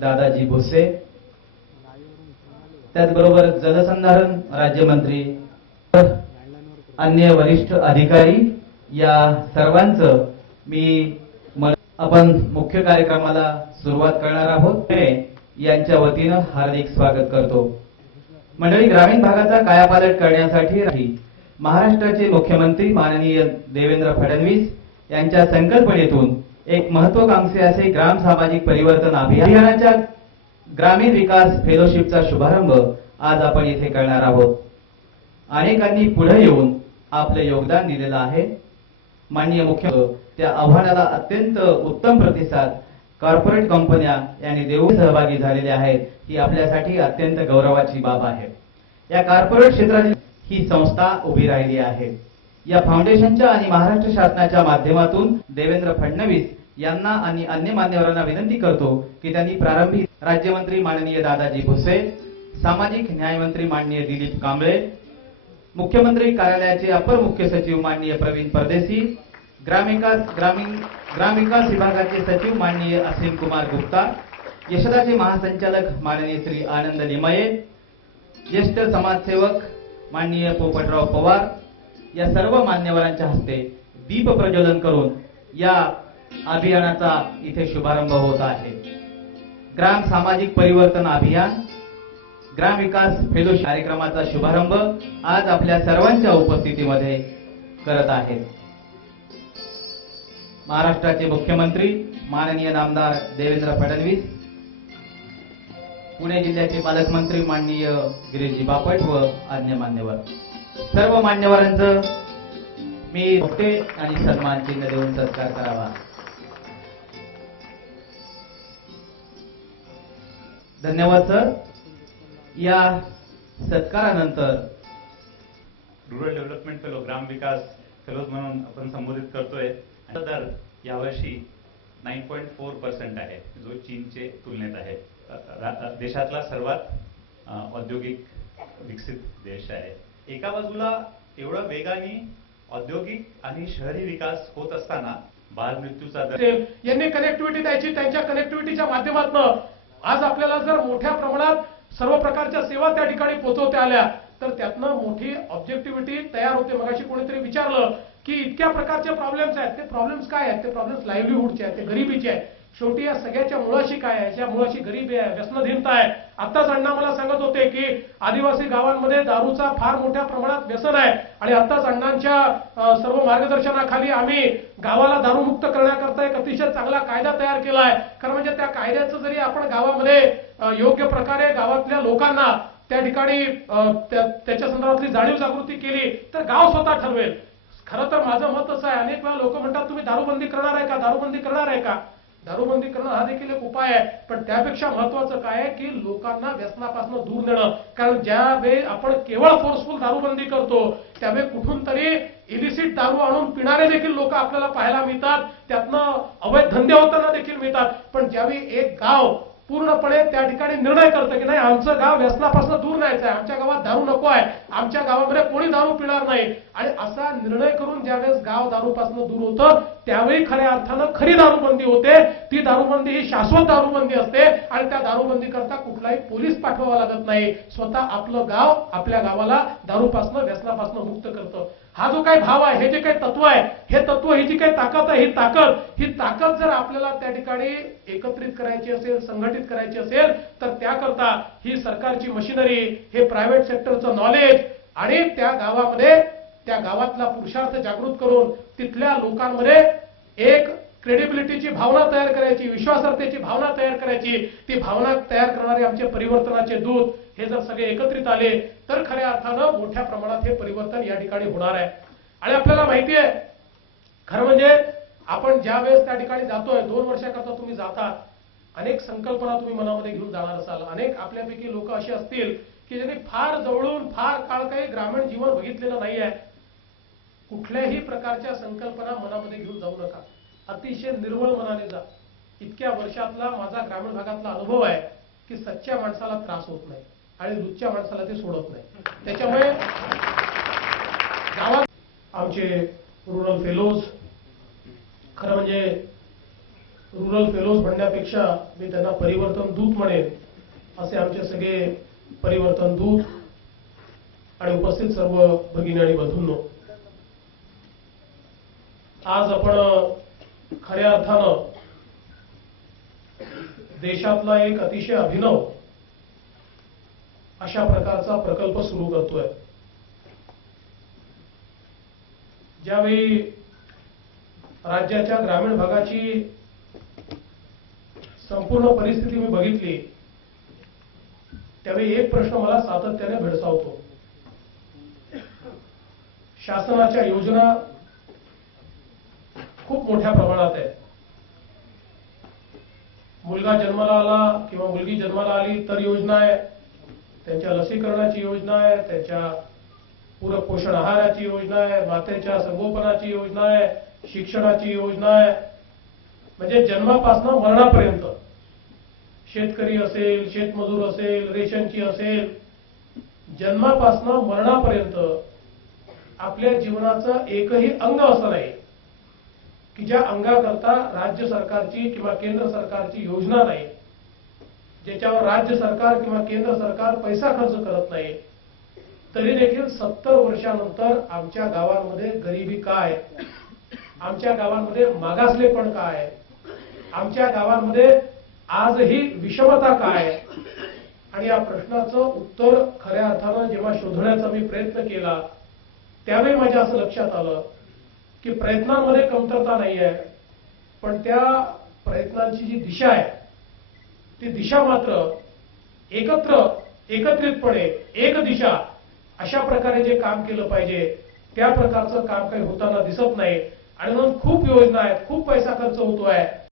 दादाजी भुसे. त्याचबरोबर जलसंधारण राज्यमंत्री अन्य वरिष्ठ अधिकारी या सर्वांचं मी आपण मुख्य कार्यक्रमाला सुरुवात करणार आहोत. ते यांच्या वतीनं हार्दिक स्वागत करतो. मंडळी ग्रामीण भागाचा कायापालट करण्यासाठी महाराष्ट्राचे मुख्यमंत्री माननीय देवेंद्र फडणवीस यांच्या संकल्पनेतून एक महत्वाकांक्षी असे ग्राम सामाजिक परिवर्तन अभियानाच्या ग्रामीण विकास फेलोशिपचा शुभारंभ आज आपण इथे करणार आहोत. अनेकांनी पुढे येऊन आपले योगदान दिलेलं आहे. माननीय मुख्य त्या आव्हानाला अत्यंत उत्तम प्रतिसाद कॉर्पोरेट कंपन्या यांनी देऊन सहभागी झालेल्या आहेत ही आपल्यासाठी अत्यंत गौरवाची बाब आहे. या कॉर्पोरेट क्षेत्रातील ही संस्था उभी राहिली आहे. या फाउंडेशनच्या आणि महाराष्ट्र शासनाच्या माध्यमातून देवेंद्र फडणवीस यांना आणि अन्य मान्यवरांना विनंती करतो की त्यांनी प्रारंभी राज्यमंत्री माननीय दादाजी भुसे सामाजिक न्यायमंत्री माननीय दिलीप कांबळे मुख्यमंत्री कार्यालयाचे अपर मुख्य सचिव माननीय प्रवीण परदेशी ग्रामविकास ग्रामीण ग्रामविकास विभागाचे सचिव माननीय असीम कुमार गुप्ता यशदाचे महासंचालक माननीय श्री आनंद निमये ज्येष्ठ समाजसेवक माननीय पोपटराव पवार या सर्व मान्यवरांच्या हस्ते दीप प्रज्वलन करून या अभियानाचा इथे शुभारंभ होत आहे. ग्राम सामाजिक परिवर्तन अभियान ग्राम विकास फेलोशिप कार्यक्रमाचा शुभारंभ आज आपल्या सर्वांच्या उपस्थितीमध्ये करत आहेत. महाराष्ट्राचे मुख्यमंत्री माननीय नामदार देवेंद्र फडणवीस पुणे जिल्ह्याचे पालकमंत्री माननीय गिरीशजी बापट व अन्य मान्यवर. सर्व मान्यवरांचं मी भक्ते आणि सन्मान चिन्ह देऊन सत्कार करावा. धन्यवाद सर. या सत्कारानंतर रुरल डेव्हलपमेंट फेलो ग्राम विकास फेलोज म्हणून आपण संबोधित करतोय. दर यावर्षी नाईन पॉईंट फोर पर्सेंट आहे जो चीनचे तुलनेत आहे. देशातला सर्वात औद्योगिक विकसित देश आहे. एका बाजूला एवढा वेगाने औद्योगिक आणि शहरी विकास होत असताना बाल मृत्यूचा दर यांनी कनेक्टिव्हिटी द्यायची त्यांच्या कनेक्टिव्हिटीच्या माध्यमातून आज आपल्याला जर मोठ्या प्रमाणात सर्व प्रकारच्या सेवा त्या ठिकाणी पोहोचवता आल्या तर त्यातनं मोठी ऑब्जेक्टिव्हिटी तयार होते. मगाशी कोणीतरी विचारलं की इतक्या प्रकारचे प्रॉब्लेम्स आहेत. ते प्रॉब्लेम्स काय आहेत? ते प्रॉब्लेम्स लाईव्हलीहूडचे आहेत ते गरिबीचे आहेत. शेवटी या सगळ्याच्या मुळाशी काय आहे? याच्या मुळाशी गरिबी आहे व्यसनधीनता आहे. आत्ताच अण्णा मला सांगत होते की आदिवासी गावांमध्ये दारूचा फार मोठ्या प्रमाणात व्यसन आहे. आणि आत्ताच अण्णांच्या सर्व मार्गदर्शनाखाली आम्ही गावाला दारूमुक्त करण्याकरता एक अतिशय चांगला कायदा तयार केला आहे. कारण म्हणजे त्या कायद्याचं जरी आपण गावामध्ये योग्य प्रकारे गावातल्या लोकांना त्या ठिकाणी त्याच्या संदर्भातली जाणीव जागृती केली तर गाव स्वतः ठरवेल. खरं तर माझं मत असं आहे अनेक वेळा लोक म्हणतात तुम्ही दारूबंदी करणार आहे का? दारूबंदी करणार आहे का? दारूबंदी करणं हा देखील एक उपाय आहे. पण त्यापेक्षा महत्वाचं काय आहे की लोकांना व्यसनापासून दूर नेणं. कारण ज्यावेळी आपण केवळ फोर्सफुल दारूबंदी करतो त्यावेळी कुठून तरी इलिसिट दारू आणून पिणारे देखील लोक आपल्याला पाहायला मिळतात. त्यातनं अवैध धंदे होताना देखील मिळतात. पण ज्यावेळी एक गाव पूर्णपणे त्या ठिकाणी निर्णय करतं की नाही आमचं गाव व्यसनापासून दूर न्यायचं आहे. आमच्या गावात दारू नको आहे. आमच्या गावामध्ये कोणी दारू पिणार नाही. आणि असा निर्णय करून ज्यावेळेस गाव दारूपासून दूर होतं त्यावेळी खऱ्या अर्थानं खरी दारूबंदी होते. ती दारूबंदी ही शाश्वत दारूबंदी असते. आणि त्या दारूबंदी करता कुठलाही पोलीस पाठवावा लागत नाही. स्वतः आपलं गाव आपल्या गावाला दारूपासून व्यसनापासून मुक्त करतं. हा जो काही भाव आहे हे जे काही तत्व आहे हे तत्व ही जी काही ताकद आहे ही ताकद ही ताकद जर आपल्याला त्या ठिकाणी एकत्रित करायची असेल संघटित करायची असेल तर त्याकरता ही सरकारची मशिनरी हे प्रायव्हेट सेक्टरचं नॉलेज आणि त्या गावामध्ये त्या गावातला पुरुषार्थ जागृत करून तिथल्या लोकांमध्ये एक क्रेडिबिलिटीची भावना तयार करायची विश्वासार्थेची भावना तयार करायची. ती भावना तयार करणारे आमचे परिवर्तनाचे दूत हे जर सगळे एकत्रित आले तर खऱ्या अर्थानं मोठ्या प्रमाणात हे परिवर्तन या ठिकाणी होणार आहे. आणि आपल्याला माहिती आहे खरं म्हणजे आपण ज्या वेळेस त्या ठिकाणी जातोय दोन वर्षाकरता तुम्ही जाता अनेक संकल्पना तुम्ही मनामध्ये घेऊन जाणार असाल. अनेक आपल्यापैकी लोक अशी असतील की ज्यांनी फार जवळून फार काळ काही ग्रामीण जीवन बघितलेलं नाही आहे कुठल्याही प्रकारच्या संकल्पना मनामध्ये घेऊन जाऊ नका. अतिशय निर्मळ मनाने जा. इतक्या वर्षातला माझा ग्रामीण भागातला अनुभव आहे की सच्च्या माणसाला त्रास होत नाही आणि लुच्च्या माणसाला ते सोडत नाही. त्याच्यामुळे गावात आमचे रुरल फेलोज खरं म्हणजे रुरल फेलोज म्हणण्यापेक्षा मी त्यांना परिवर्तन दूत म्हणेन असे आमचे सगळे परिवर्तन दूत आणि उपस्थित सर्व भगिनी आणि बंधूंनो. आज आपण खऱ्या अर्थानं देशातला एक अतिशय अभिनव अशा प्रकारचा प्रकल्प सुरू करतोय. ज्यावेळी राज्याच्या ग्रामीण भागाची संपूर्ण परिस्थिती मी बघितली त्यावेळी एक प्रश्न मला सातत्याने भेडसावतो. शासनाच्या योजना खूप मोठ्या प्रमाणात आहेत. मुलगा जन्माला आला किंवा मुलगी जन्माला आली तर योजना आहे. त्यांच्या लसीकरणाची योजना आहे त्यांच्या पूरक पोषण आहाराची योजना आहे मातेच्या संगोपनाची योजना आहे शिक्षणाची योजना आहे. म्हणजे जन्मापासून मरणापर्यंत. शेतकरी असेल शेतमजूर असेल रेशनची असेल जन्मापासून मरणापर्यंत आपल्या जीवनाचं एकही अंग असं नाही की ज्या अंगाकरता राज्य सरकारची किंवा केंद्र सरकारची योजना नाही ज्याच्यावर राज्य सरकार किंवा केंद्र सरकार पैसा खर्च करत नाही तरी देखील सत्तर वर्षानंतर आमच्या गावांमध्ये गरिबी काय? आमच्या गावांमध्ये मागासलेपण काय? आमच्या गावांमध्ये आजही विषमता काय? आणि या प्रश्नाचं उत्तर खऱ्या अर्थानं जेव्हा शोधण्याचा मी प्रयत्न केला त्यावेळी माझ्या असं लक्षात आलं की प्रयत्नांमध्ये कमतरता नाही आहे पण त्या प्रयत्नांची जी दिशा आहे ती दिशा मात्र एकत्र एकत्रितपणे एक दिशा अशा प्रकारे जे काम केलं पाहिजे त्या प्रकारचं काम काही होताना दिसत नाही. आणि म्हणून खूप योजना आहेत खूप पैसा खर्च होतो आहे